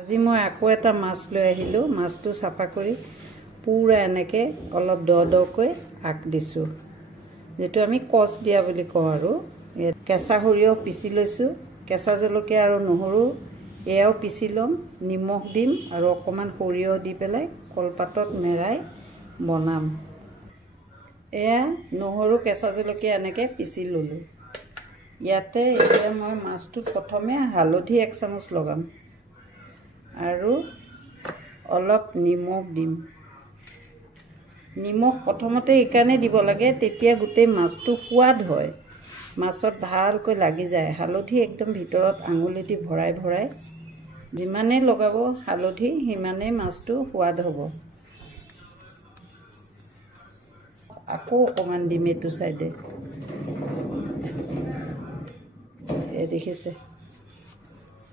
আজি মই আকৌ এটা মাছ লৈ আহিলোঁ। মাছটো চাফা কৰি পুৰা এনেকৈ অলপ দকৈ আগ দিছোঁ, যিটো আমি কচ দিয়া বুলি কওঁ। আৰু কেঁচা সৰিয়হ পিচি লৈছোঁ, কেঁচা জলকীয়া আৰু নহৰু এয়াও পিচি ল'ম, নিমখ দিম আৰু অকণমান সৰিয়হ দি পেলাই কলপাতত মেৰাই বনাম। এয়া নহৰু কেঁচা জলকীয়া এনেকৈ পিচি ল'লোঁ। ইয়াতে এতিয়া মই মাছটোত প্ৰথমে হালধি 1 চামুচ লগাম আৰু অলপ নিমখ দিম। নিমখ প্ৰথমতে এইকাৰণে দিব লাগে, তেতিয়া গোটেই মাছটো সোৱাদ হয়, মাছত ভালকৈ লাগি যায়। হালধি একদম ভিতৰত আঙুলিদি ভৰাই ভৰাই যিমানেই লগাব হালধি, সিমানেই মাছটো সোৱাদ হ'ব। আকৌ অকণমান দিম এইটো চাইডে। এই দেখিছে,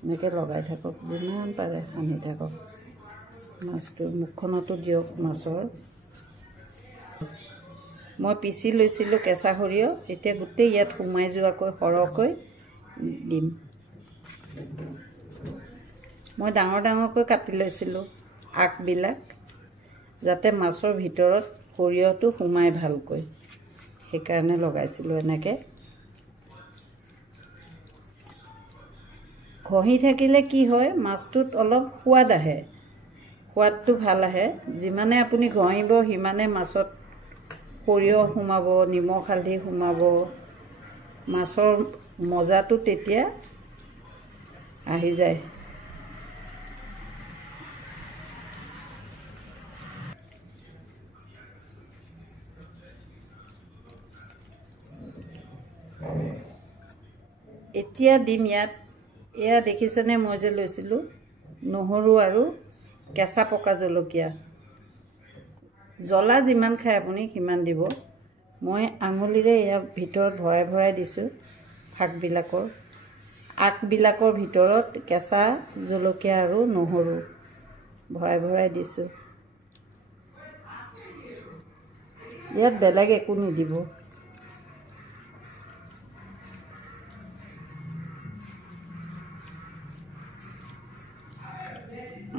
এনেকৈ লগাই থাকক, যিমান পাৰে সানি থাকক। মাছটো মুখখনতো দিয়ক মাছৰ। মই পিচি লৈছিলোঁ কেঁচা সৰিয়হ, এতিয়া গোটেই ইয়াত সোমাই যোৱাকৈ সৰহকৈ দিম। মই ডাঙৰ ডাঙৰকৈ কাটি লৈছিলোঁ আগবিলাক, যাতে মাছৰ ভিতৰত সৰিয়হটো সোমাই ভালকৈ, সেইকাৰণে লগাইছিলোঁ এনেকৈ। ঘঁহি থাকিলে কি হয়, মাছটোত অলপ সোৱাদ আহে, সোৱাদটো ভাল আহে। যিমানে আপুনি ঘঁহিব সিমানে মাছত সৰিয়হ সোমাব, নিমখ হালধি সোমাব, মাছৰ মজাটো তেতিয়া আহি যায়। এতিয়া দিম ইয়াত, এয়া দেখিছেনে মই যে লৈছিলোঁ নহৰু আৰু কেঁচা পকা জলকীয়া। জ্বলা যিমান খায় আপুনি সিমান দিব। মই আঙুলিৰে ইয়াৰ ভিতৰত ভৰাই ভৰাই দিছোঁ, ফাকবিলাকৰ আগবিলাকৰ ভিতৰত কেঁচা জলকীয়া আৰু নহৰু ভৰাই ভৰাই দিছোঁ। ইয়াত বেলেগ একো নিদিব।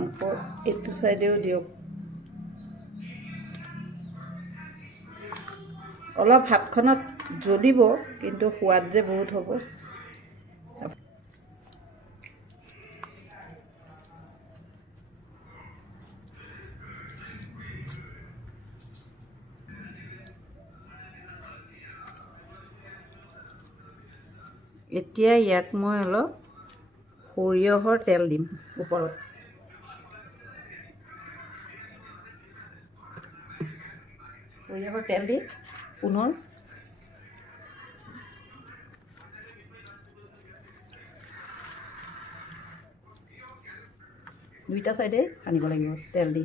আকৌ এইটো চাইডেও দিয়ক। অলপ হাতখনত জ্বলিব, কিন্তু সোৱাদ যে বহুত হ'ব। এতিয়া ইয়াত মই অলপ সৰিয়হৰ তেল দিম ওপৰত। সৰিয়হৰ তেল দি পুনৰ দুইটা চাইডে সানিব লাগিব তেল দি।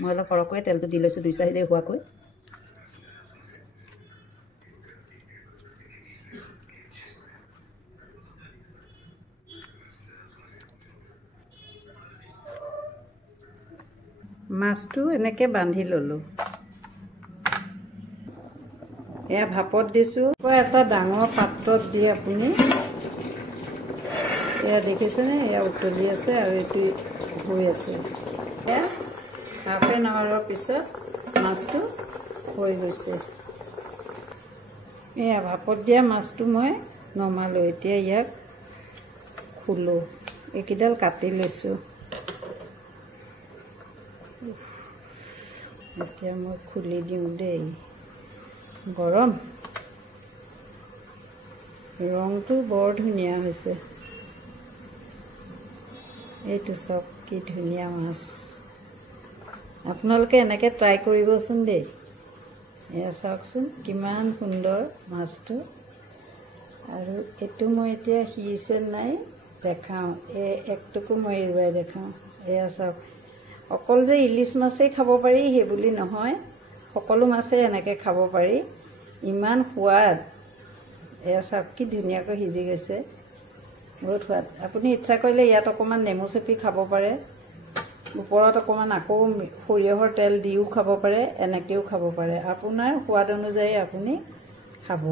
মই অলপ সৰহকৈ তেলটো দি লৈছোঁ, দুই চাইডে হোৱাকৈ। মাছটো এনেকৈ বান্ধি ল'লোঁ। এয়া ভাপত দিছোঁ। এটা ডাঙৰ পাত্ৰত দি আপুনি, এয়া দেখিছেনে, এয়া উতলি আছে আৰু এইটো হৈ আছে। এয়া হাফ এন আৱাৰৰ পিছত মাছটো হৈ গৈছে। এয়া ভাপত দিয়া মাছটো মই নমালোঁ। এতিয়া ইয়াক খোলোঁ, এইকেইডাল কাটি লৈছোঁ। এতিয়া মই খুলি দিওঁ দেই। গৰম, ৰংটো বৰ ধুনীয়া হৈছে। এইটো চাওক কি ধুনীয়া মাছ। আপোনালোকে এনেকৈ ট্ৰাই কৰিবচোন দেই। এয়া চাওকচোন কিমান সুন্দৰ মাছটো। আৰু এইটো মই এতিয়া সিজিছে নাই দেখাওঁ। একটোকো মই এৰুৱাই দেখাওঁ। এয়া চাওক, অকল যে ইলিচ মাছেই খাব পাৰি সেই বুলি নহয়, সকলো মাছেই এনেকৈ খাব পাৰি, ইমান সোৱাদ। এয়া চাওক কি ধুনীয়াকৈ সিজি গৈছে, বহুত সোৱাদ। আপুনি ইচ্ছা কৰিলে ইয়াত অকণমান নেমু চেপি খাব পাৰে, ওপৰত অকণমান আকৌ সৰিয়হৰ তেল দিও খাব পাৰে, এনেকৈও খাব পাৰে। আপোনাৰ সোৱাদ অনুযায়ী আপুনি খাব।